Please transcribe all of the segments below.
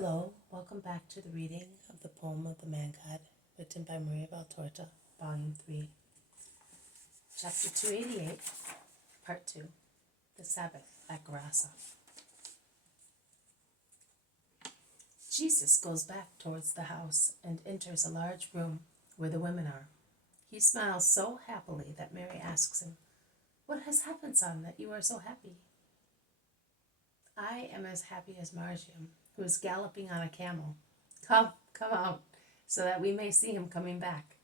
Hello, welcome back to the reading of the poem of the Man God, written by Maria Valtorta, Volume 3, Chapter 288, Part 2, The Sabbath at Gerasa. Jesus goes back towards the house and enters a large room where the women are. He smiles so happily that Mary asks him, "What has happened, son, that you are so happy?" "I am as happy as Margiam, who is galloping on a camel. Come out, so that we may see him coming back."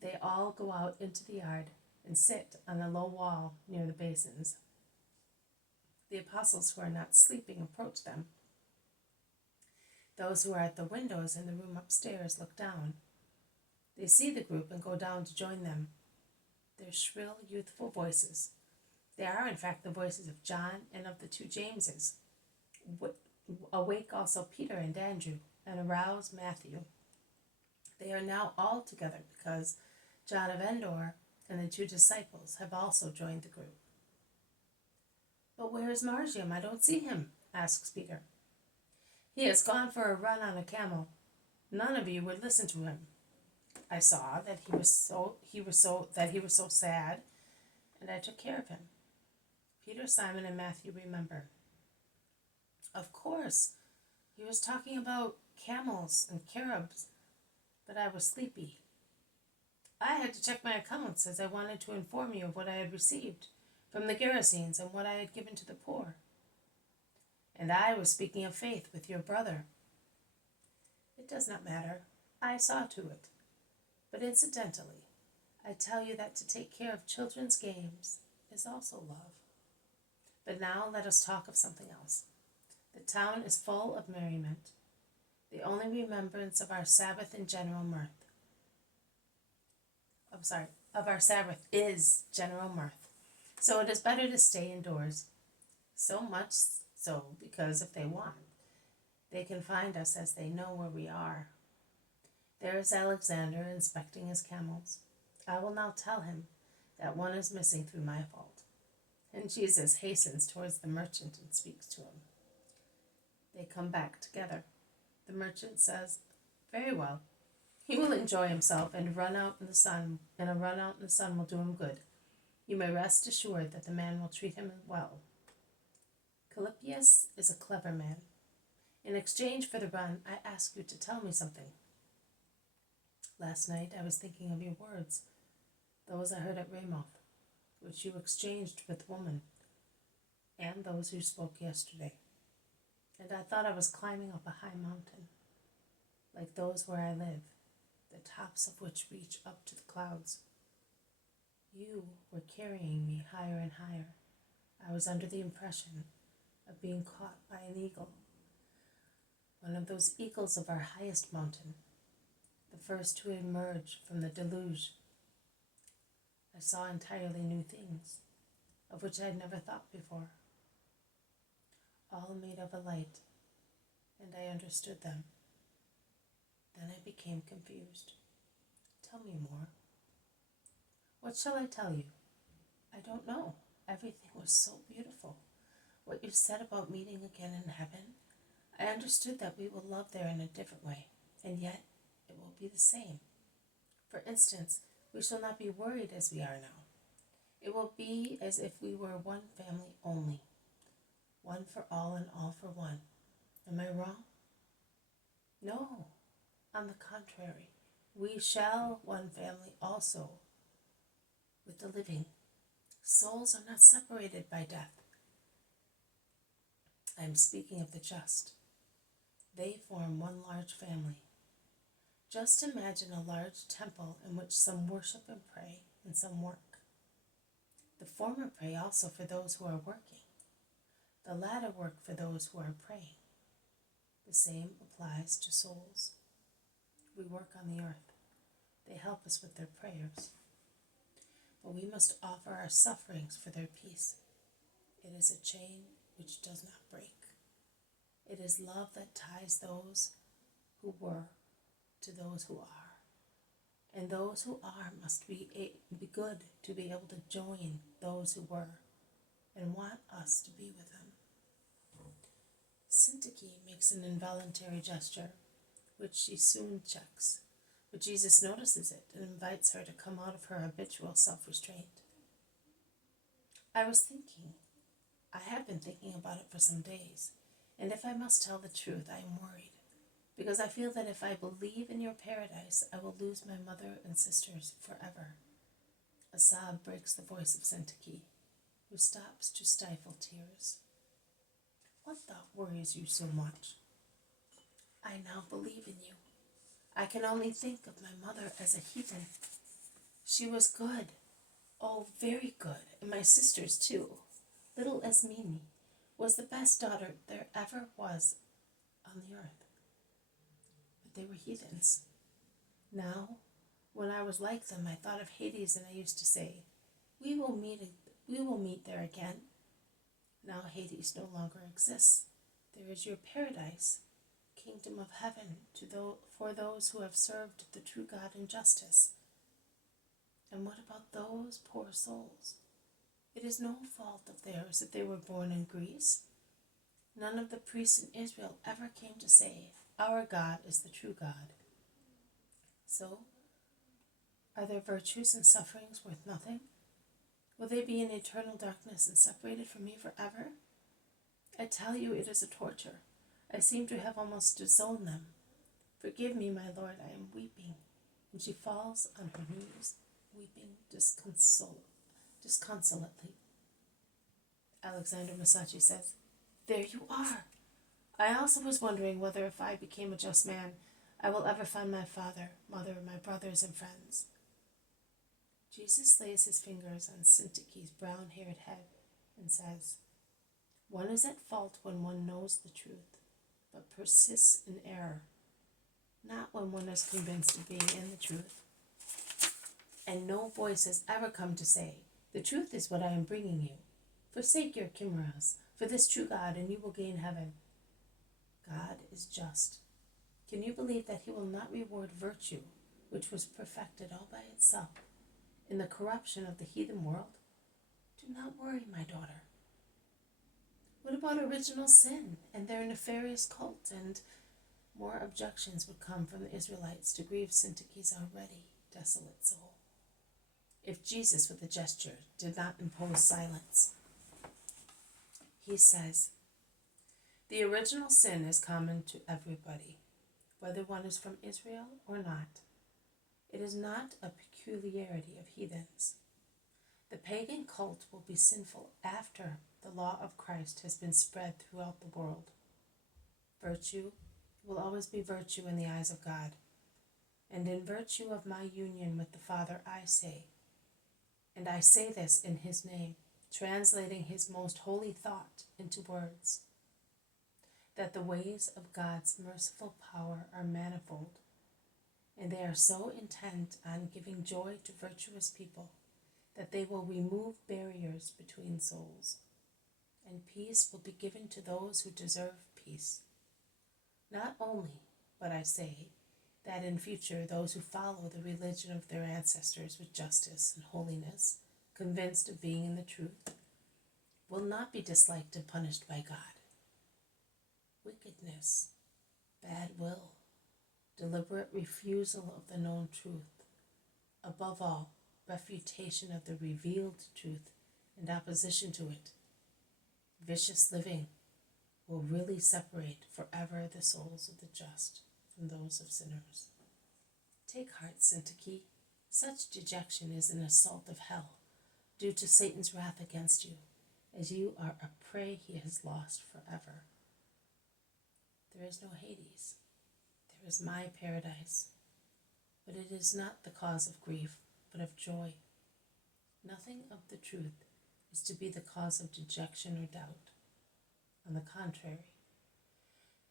They all go out into the yard and sit on the low wall near the basins. The apostles who are not sleeping approach them. Those who are at the windows in the room upstairs look down. They see the group and go down to join them. Their shrill, youthful voices. They are, in fact, the voices of John and of the two Jameses. Awake also Peter and Andrew, and arouse Matthew. They are now all together because John of Endor and the two disciples have also joined the group. "But where is Margiam? I don't see him," asks Peter. "He has gone for a run on a camel. None of you would listen to him. I saw that he was so sad, and I took care of him." Peter, Simon, and Matthew remember. "Of course, he was talking about camels and cherubs, but I was sleepy. I had to check my accounts as I wanted to inform you of what I had received from the Gerasenes and what I had given to the poor. And I was speaking of faith with your brother. It does not matter. I saw to it. But incidentally, I tell you that to take care of children's games is also love. But now let us talk of something else. The town is full of merriment. The only remembrance of our Sabbath in general mirth. Of our Sabbath is general mirth. So it is better to stay indoors. So much so because if they want, they can find us as they know where we are. There is Alexander inspecting his camels. I will now tell him that one is missing through my fault." And Jesus hastens towards the merchant and speaks to him. They come back together. The merchant says, "Very well. He will enjoy himself, and a run out in the sun will do him good. You may rest assured that the man will treat him well." Calipius is a clever man. In exchange for the run, I ask you to tell me something. Last night I was thinking of your words, those I heard at Ramoth, which you exchanged with woman, and those you spoke yesterday. And I thought I was climbing up a high mountain, like those where I live, the tops of which reach up to the clouds. You were carrying me higher and higher. I was under the impression of being caught by an eagle, one of those eagles of our highest mountain, the first to emerge from the deluge. I saw entirely new things, of which I had never thought before, all made of a light, and I understood them. Then I became confused. Tell me more. What shall I tell you? I don't know. Everything was so beautiful. What you said about meeting again in heaven, I understood that we will love there in a different way, and yet it will be the same. For instance, we shall not be worried as we are now. It will be as if we were one family only, one for all and all for one. Am I wrong? No, on the contrary, we shall one family also with the living. Souls are not separated by death. I am speaking of the just. They form one large family. Just imagine a large temple in which some worship and pray and some work. The former pray also for those who are working. The latter work for those who are praying. The same applies to souls. We work on the earth. They help us with their prayers. But we must offer our sufferings for their peace. It is a chain which does not break. It is love that ties those who were to those who are. And those who are must be good to be able to join those who were and want us to be with them. Syntyche makes an involuntary gesture, which she soon checks, but Jesus notices it and invites her to come out of her habitual self-restraint. I have been thinking about it for some days, and if I must tell the truth, I am worried, because I feel that if I believe in your paradise, I will lose my mother and sisters forever. A sob breaks the voice of Syntyche, who stops to stifle tears. What thought worries you so much? I now believe in you. I can only think of my mother as a heathen. She was good, oh, very good, and my sisters too. Little Esmini was the best daughter there ever was on the earth. But they were heathens. Now, when I was like them, I thought of Hades, and I used to say, we will meet there again. Now Hades no longer exists. There is your paradise, kingdom of heaven, for those who have served the true God in justice. And what about those poor souls? It is no fault of theirs that they were born in Greece. None of the priests in Israel ever came to say, our God is the true God. So, are their virtues and sufferings worth nothing? Will they be in eternal darkness and separated from me forever? I tell you, it is a torture. I seem to have almost disowned them. Forgive me, my Lord, I am weeping. And she falls on her knees, weeping disconsolately. Alexander Masachi says, there you are. I also was wondering whether if I became a just man, I will ever find my father, mother, my brothers, and friends. Jesus lays his fingers on Syntyche's brown-haired head and says, one is at fault when one knows the truth, but persists in error, not when one is convinced of being in the truth. And no voice has ever come to say, the truth is what I am bringing you. Forsake your chimeras for this true God, and you will gain heaven. God is just. Can you believe that he will not reward virtue, which was perfected all by itself, in the corruption of the heathen world? Do not worry, my daughter. What about original sin and their nefarious cult? And more objections would come from the Israelites to grieve Syntyche's already desolate soul. If Jesus, with a gesture, did not impose silence, he says, the original sin is common to everybody, whether one is from Israel or not. It is not a peculiarity of heathens. The pagan cult will be sinful after the law of Christ has been spread throughout the world. Virtue will always be virtue in the eyes of God. And in virtue of my union with the Father, I say this in his name, translating his most holy thought into words, that the ways of God's merciful power are manifold, and they are so intent on giving joy to virtuous people that they will remove barriers between souls, and peace will be given to those who deserve peace. Not only, but I say, that in future those who follow the religion of their ancestors with justice and holiness, convinced of being in the truth, will not be disliked and punished by God. Wickedness, bad will, deliberate refusal of the known truth, above all, refutation of the revealed truth and opposition to it, vicious living, will really separate forever the souls of the just from those of sinners. Take heart, Syntyche. Such dejection is an assault of hell, due to Satan's wrath against you, as you are a prey he has lost forever. There is no Hades. There is my paradise. But it is not the cause of grief, but of joy. Nothing of the truth is to be the cause of dejection or doubt. On the contrary,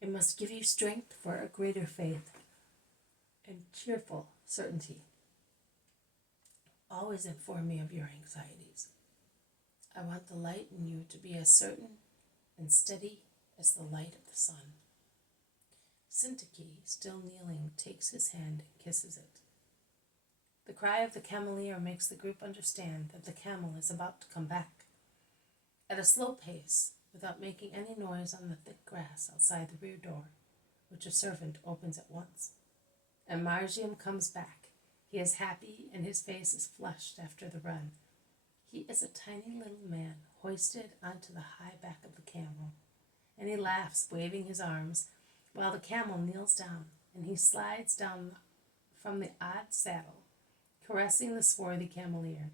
it must give you strength for a greater faith and cheerful certainty. Always inform me of your anxieties. I want the light in you to be as certain and steady as the light of the sun. Syntyche, still kneeling, takes his hand and kisses it. The cry of the cameleer makes the group understand that the camel is about to come back. At a slow pace, without making any noise on the thick grass outside the rear door, which a servant opens at once. And Margium comes back. He is happy, and his face is flushed after the run. He is a tiny little man hoisted onto the high back of the camel, and he laughs, waving his arms, while the camel kneels down, and he slides down from the odd saddle, caressing the swarthy cameleer.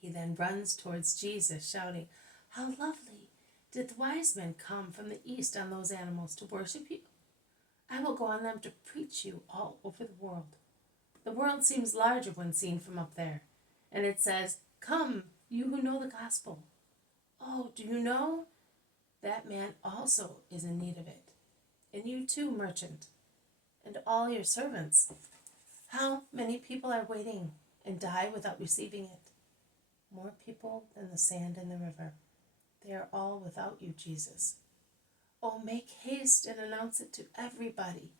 He then runs towards Jesus, shouting, "How lovely! Did the wise men come from the east on those animals to worship you? I will go on them to preach you all over the world." The world seems larger when seen from up there, and it says, "Come, you who know the gospel." Oh, do you know? That man also is in need of it. And you too, merchant, and all your servants. How many people are waiting and die without receiving it? More people than the sand in the river. They are all without you, Jesus. Oh, make haste and announce it to everybody.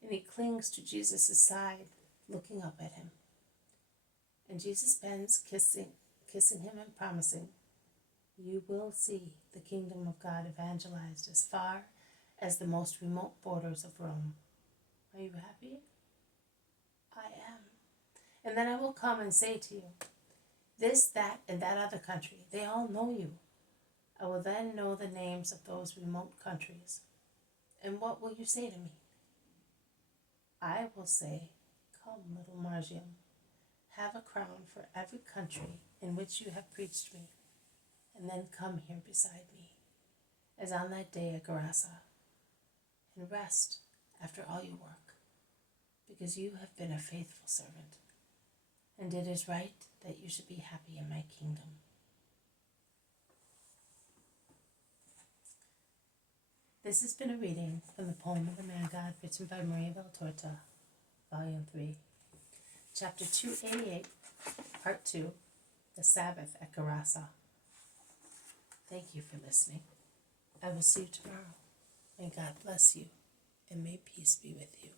And he clings to Jesus' side, looking up at him. And Jesus bends, kissing him and promising, "You will see the kingdom of God evangelized as far as the most remote borders of Rome." Are you happy? I am. And then I will come and say to you, this, that, and that other country, they all know you. I will then know the names of those remote countries. And what will you say to me? I will say, "Come, little Margium, have a crown for every country in which you have preached me, and then come here beside me, as on that day at Gerasa, and rest after all your work, because you have been a faithful servant, and it is right that you should be happy in my kingdom." This has been a reading from the poem of the Man God, written by Maria Valtorta, Volume 3, Chapter 288, Part 2, The Sabbath at Gerasa. Thank you for listening. I will see you tomorrow. May God bless you, and may peace be with you.